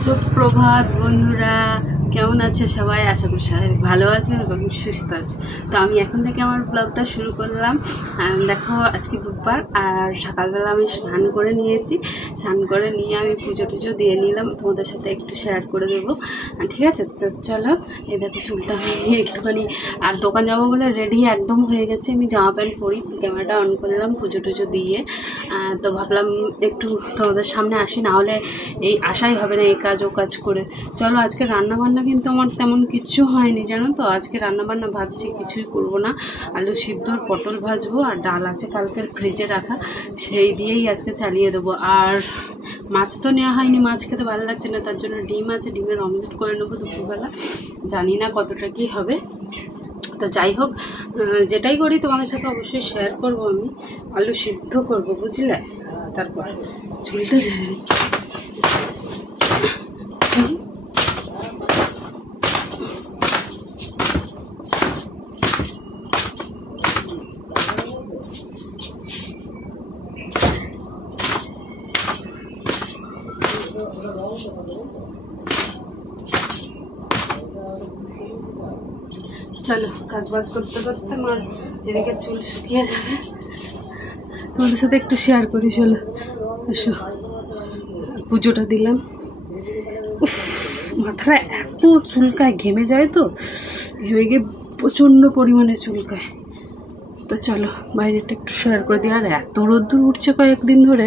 সুপ্রভাত বন্ধুরা, কেমন আছে সবাই? আশা করি সবাই ভালো আছো এবং সুস্থ আছো। তো আমি এখন থেকে আমার ব্লগটা শুরু করলাম। দেখো, আজকে বুধবার আর সকালবেলা আমি স্নান করে নিয়েছি। স্নান করে নিয়ে আমি পুজো টুজো দিয়ে নিলাম, তোমাদের সাথে একটু শেয়ার করে দেবো, ঠিক আছে? তো চলো, এই দেখো চুলটা আমি একটুখানি আর দোকান যাবো বলে রেডি একদম হয়ে গেছে। আমি জামা প্যান্ট পরি, ক্যামেরাটা অন করলাম পুজো টুজো দিয়ে। তো ভাবলাম একটু তোমাদের সামনে আসি, না হলে এই আশাই হবে না এই কাজ ও কাজ করে। চলো, আজকে রান্নাবান্না কিন্তু আমার তেমন কিছু হয়নি, জানো তো। আজকে রান্নাবান্না ভাবছি কিছুই করব না, আলু সিদ্ধ আর পটল ভাজবো, আর ডাল আছে কালকের ফ্রিজে রাখা, সেই দিয়েই আজকে চালিয়ে দেবো। আর মাছ তো নেওয়া হয়নি, মাছ খেতে ভালো লাগছে না, তার জন্য ডিম আছে, ডিমের অমলেট করে নেবো দুপুরবেলা। জানি না কতটা কী হবে। তো যাই হোক, যেটাই করি তোমাদের সাথে অবশ্যই শেয়ার করব। আমি আলু সিদ্ধ করব, বুঝলে। তারপর চুলটা ঝেড়ে চলো, কাজ বাজ করতে করতে আমার এদিকে চুল শুকিয়ে যাবে, তোমাদের সাথে একটু শেয়ার করি। চলো এসো, পুজোটা দিলাম। উফ, মাথাটা এত চুলকায়, ঘেমে যায় তো, ঘেমে গিয়ে প্রচণ্ড পরিমাণে চুলকায়। তো চলো বাইরেটা একটু শেয়ার করে দিই। আর এত রোদ্দুর উঠছে কয়েকদিন ধরে।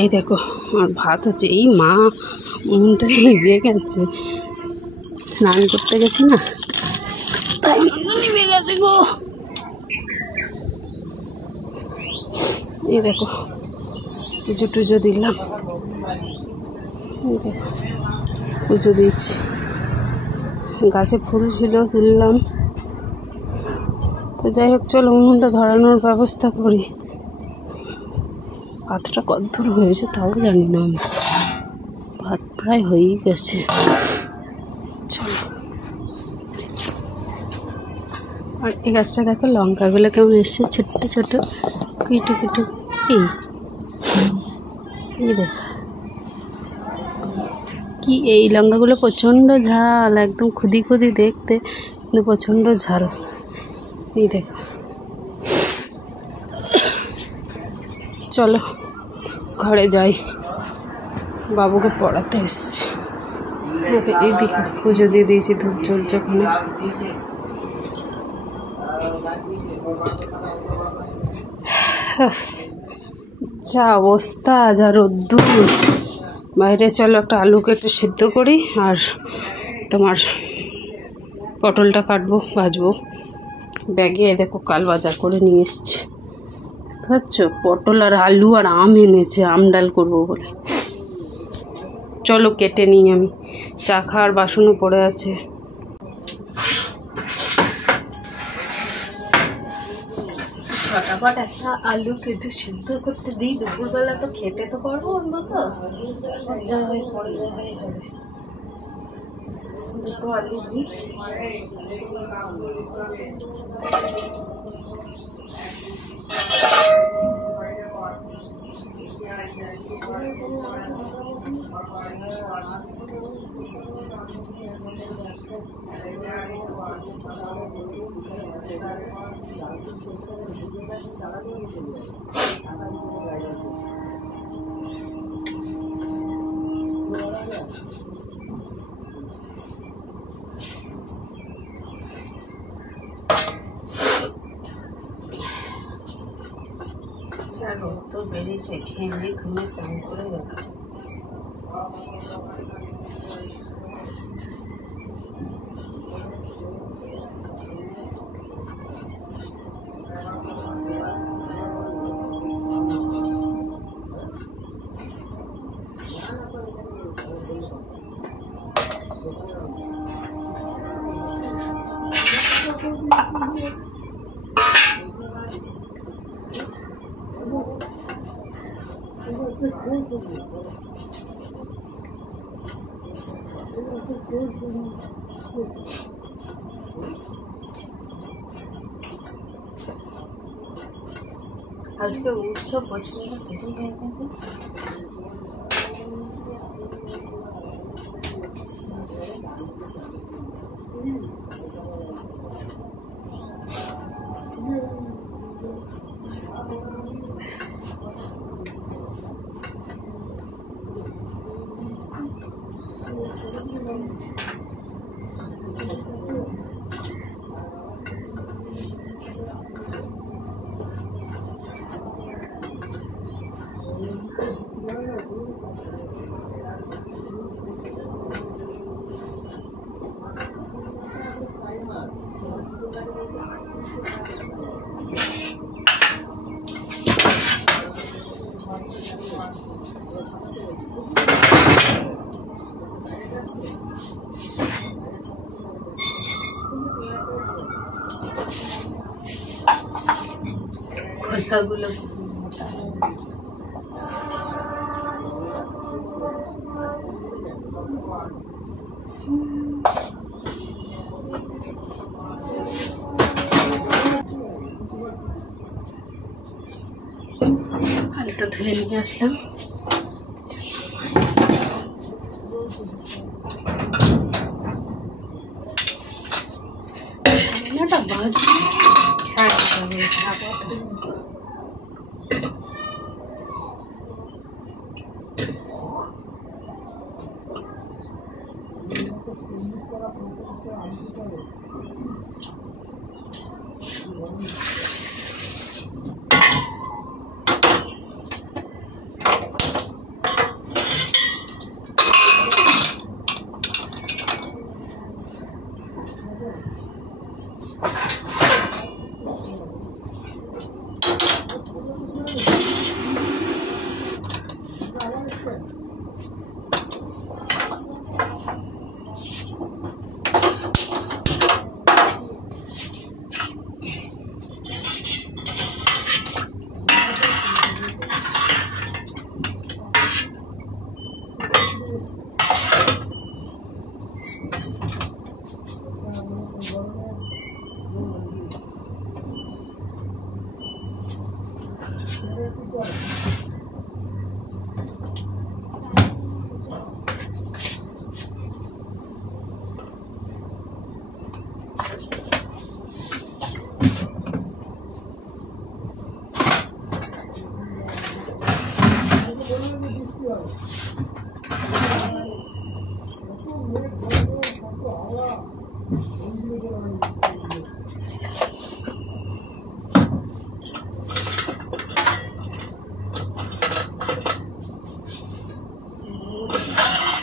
এই দেখো আমার ভাত হচ্ছে, এই মা উনুনটা নিভে গেছে, স্নান করতে গেছি না, তাই নিভে গেছে গো। এই দেখো পুজো টুজো দিলাম, এই দেখো পুজো দিয়েছি, গাছে ফুল ছিল তুললাম। তো যাই হোক, চলো উনুনটা ধরানোর ব্যবস্থা করি। ভাতটা কতদূর হয়েছে তাও জানি না আমি, ভাত প্রায় হয়েই গেছে। চলো, আর এই গাছটা দেখো, লঙ্কাগুলো কেমন এসছে ছোট্ট ছোট কুইটু কুটু। এই দেখো কি, এই লঙ্কাগুলো প্রচণ্ড ঝাল, একদম খুদি খুদি দেখতে, কিন্তু প্রচণ্ড ঝাল। এই দেখো, চলো ঘরে যাই, বাবুকে পড়াতে এসছি। এই দেখো পুজো দিয়ে দিয়েছি, ধূপ জ্বলছে ওখানে। যা অবস্থা, যা রোদ্দুর বাইরে। চলো একটা আলুকে একটু সিদ্ধ করি, আর তোমার পটলটা কাটবো, ভাজবো। ব্যাগে দেখো কাল বাজার করে নিয়ে এসছি, বুঝছো, পটল আর আলু আর আম এনেছে, আম ডাল করবো বলে। চলো কেটে নিই, আমি চা খাওয়ার বাসনও পড়ে আছে। ফটাফট একটা আলু কেটে সিদ্ধ করতে দিই, দুপুরবেলা তো খেতে তো পারবো অন্তত, যা হয় পরে যা হয় হবে। দুটো আলু দিই। চলো তো বেরিয়েছে, ঘেমে ঘুমে চান করে গেল। আজকে উঠতে প্রচন্ড দেরি হয়ে গেছে। খোলাগুলো আলুটা ধুয়ে নিয়ে আসলাম।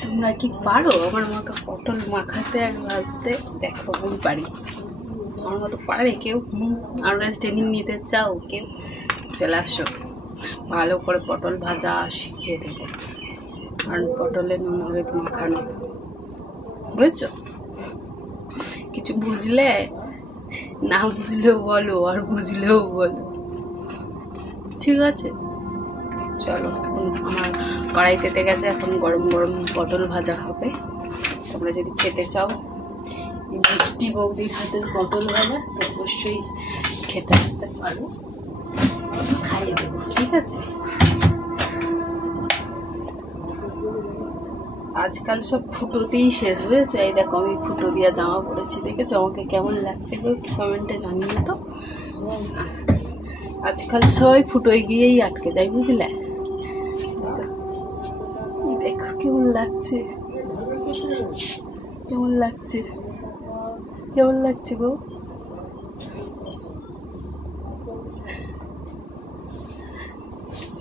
তোমরা কি পারো আমার মতো পটল মাখাতে আর ভাজতে? দেখো আমি পারি। আমার মতো পারবে কেউ? আর কাছে ট্রেনিং নিতে চাও কেউ? চলে আসো, ভালো করে পটল ভাজা শিখিয়ে দেবো। আর পটলে নুন হলুদ মাখানো, বুঝছো? কিছু বুঝলে না বুঝলেও বলো, আর বুঝলেও বলো, ঠিক আছে? চলো, আমার কড়াই তেতে গেছে, এখন গরম গরম পটল ভাজা হবে। তোমরা যদি খেতে চাও মিষ্টি বৌদির হাতের পটল ভাজা, তো অবশ্যই খেতে আসতে পারো, খাইয়ে দেবো, ঠিক আছে? আজকাল সব ফুটোতেই শেষ, বুঝেছো? এই দেখো আমি ফুটো দিয়া জামা পরেছি, দেখেছো? আমাকে কেমন লাগছে গো, কমেন্টে জানিয়ে তো। আজকাল সবাই ফুটোয় গিয়েই আটকে যায়, বুঝলে? দেখো কেমন লাগছে, কেমন লাগছে, কেমন লাগছে গো?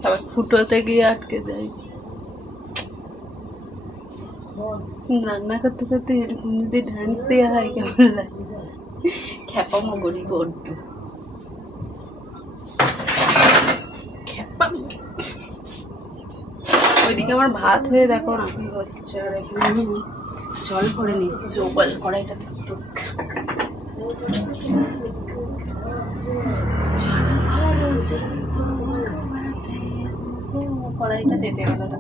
সবাই ফুটোতে গিয়ে আটকে যায়। রান্না করতে করতে এরকম যদি ডান্স দেওয়া হয় কেমন লাগে? খ্যাপা মগরি বড্ড খ্যাপা। ওইদিকে আমার ভাত হয়ে দেখো না কি হচ্ছে, আর এখানে জল ভরে নিচ্ছি। ওপাল কড়াইটা থাকুক, কড়াইটা তেতে গেল।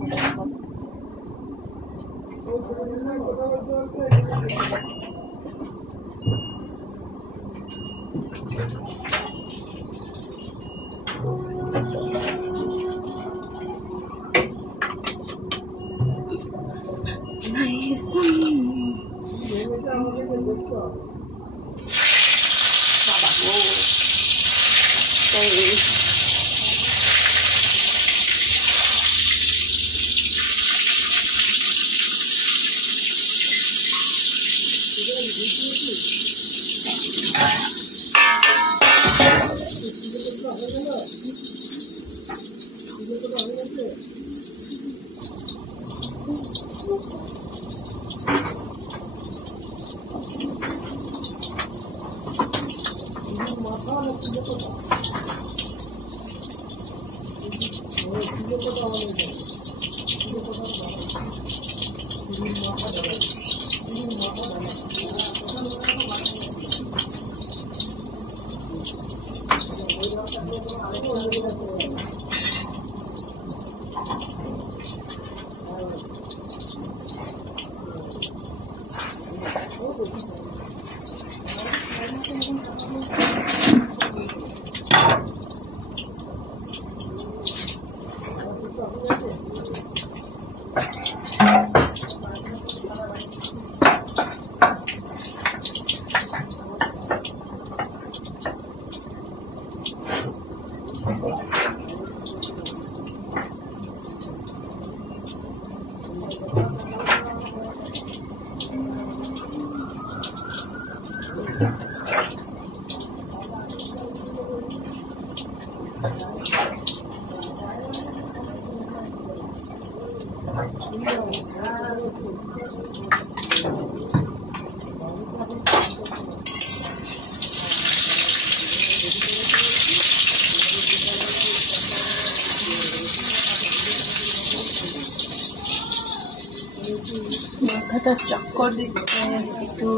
মাথাটা চক্কর দিচ্ছে, একটু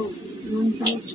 নুন জিনিস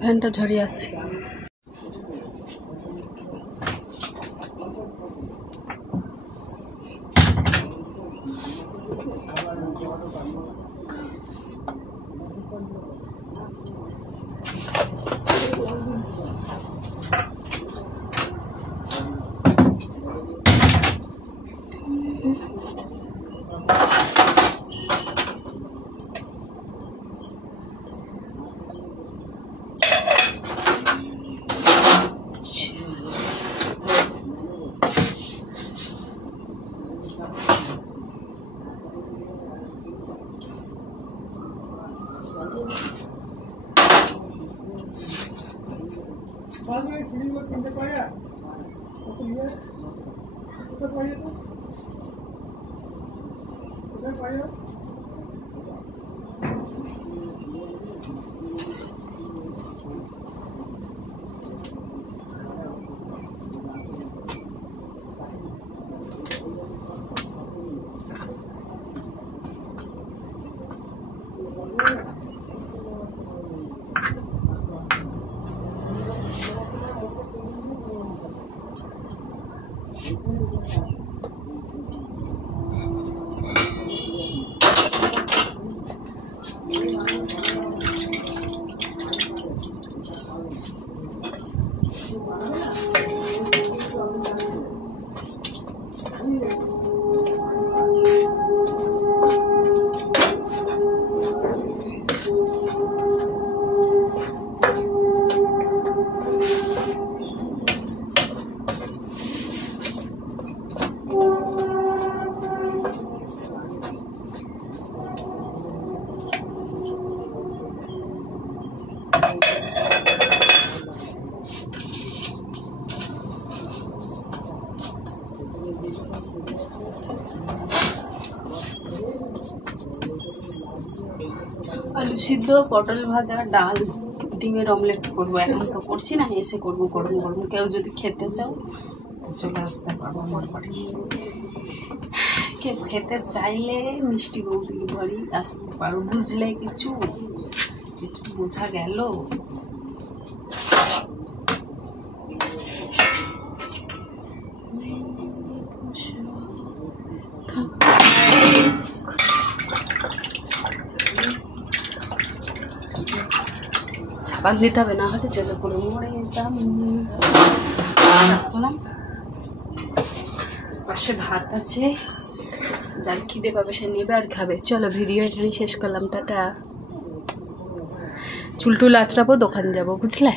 ফ্যানটা ঝরিয়ে আসছে। আলু সিদ্ধ, পটল ভাজা, ডাল, ডিমের অমলেট করবো। এখন তো করছি না, এসে করবো গরম গরম। কেউ যদি খেতে চাও চলে আসতে পারবো আমার বাড়ি। কেউ খেতে চাইলে মিষ্টি বৌদির বাড়ি আসতে পারো। বুঝলে কিছু বোঝা গেল? সাবান দিতে হবে, না হলে চলে পুরো মরে যেতাম। পাশে ভাত আছে, যার খিদে পাবে সে নেবে আর খাবে। চলো ভিডিও এখানে শেষ করলাম, টাটা। চুল টুল আঁচড়াবো, দোকান যাবো, বুঝলে।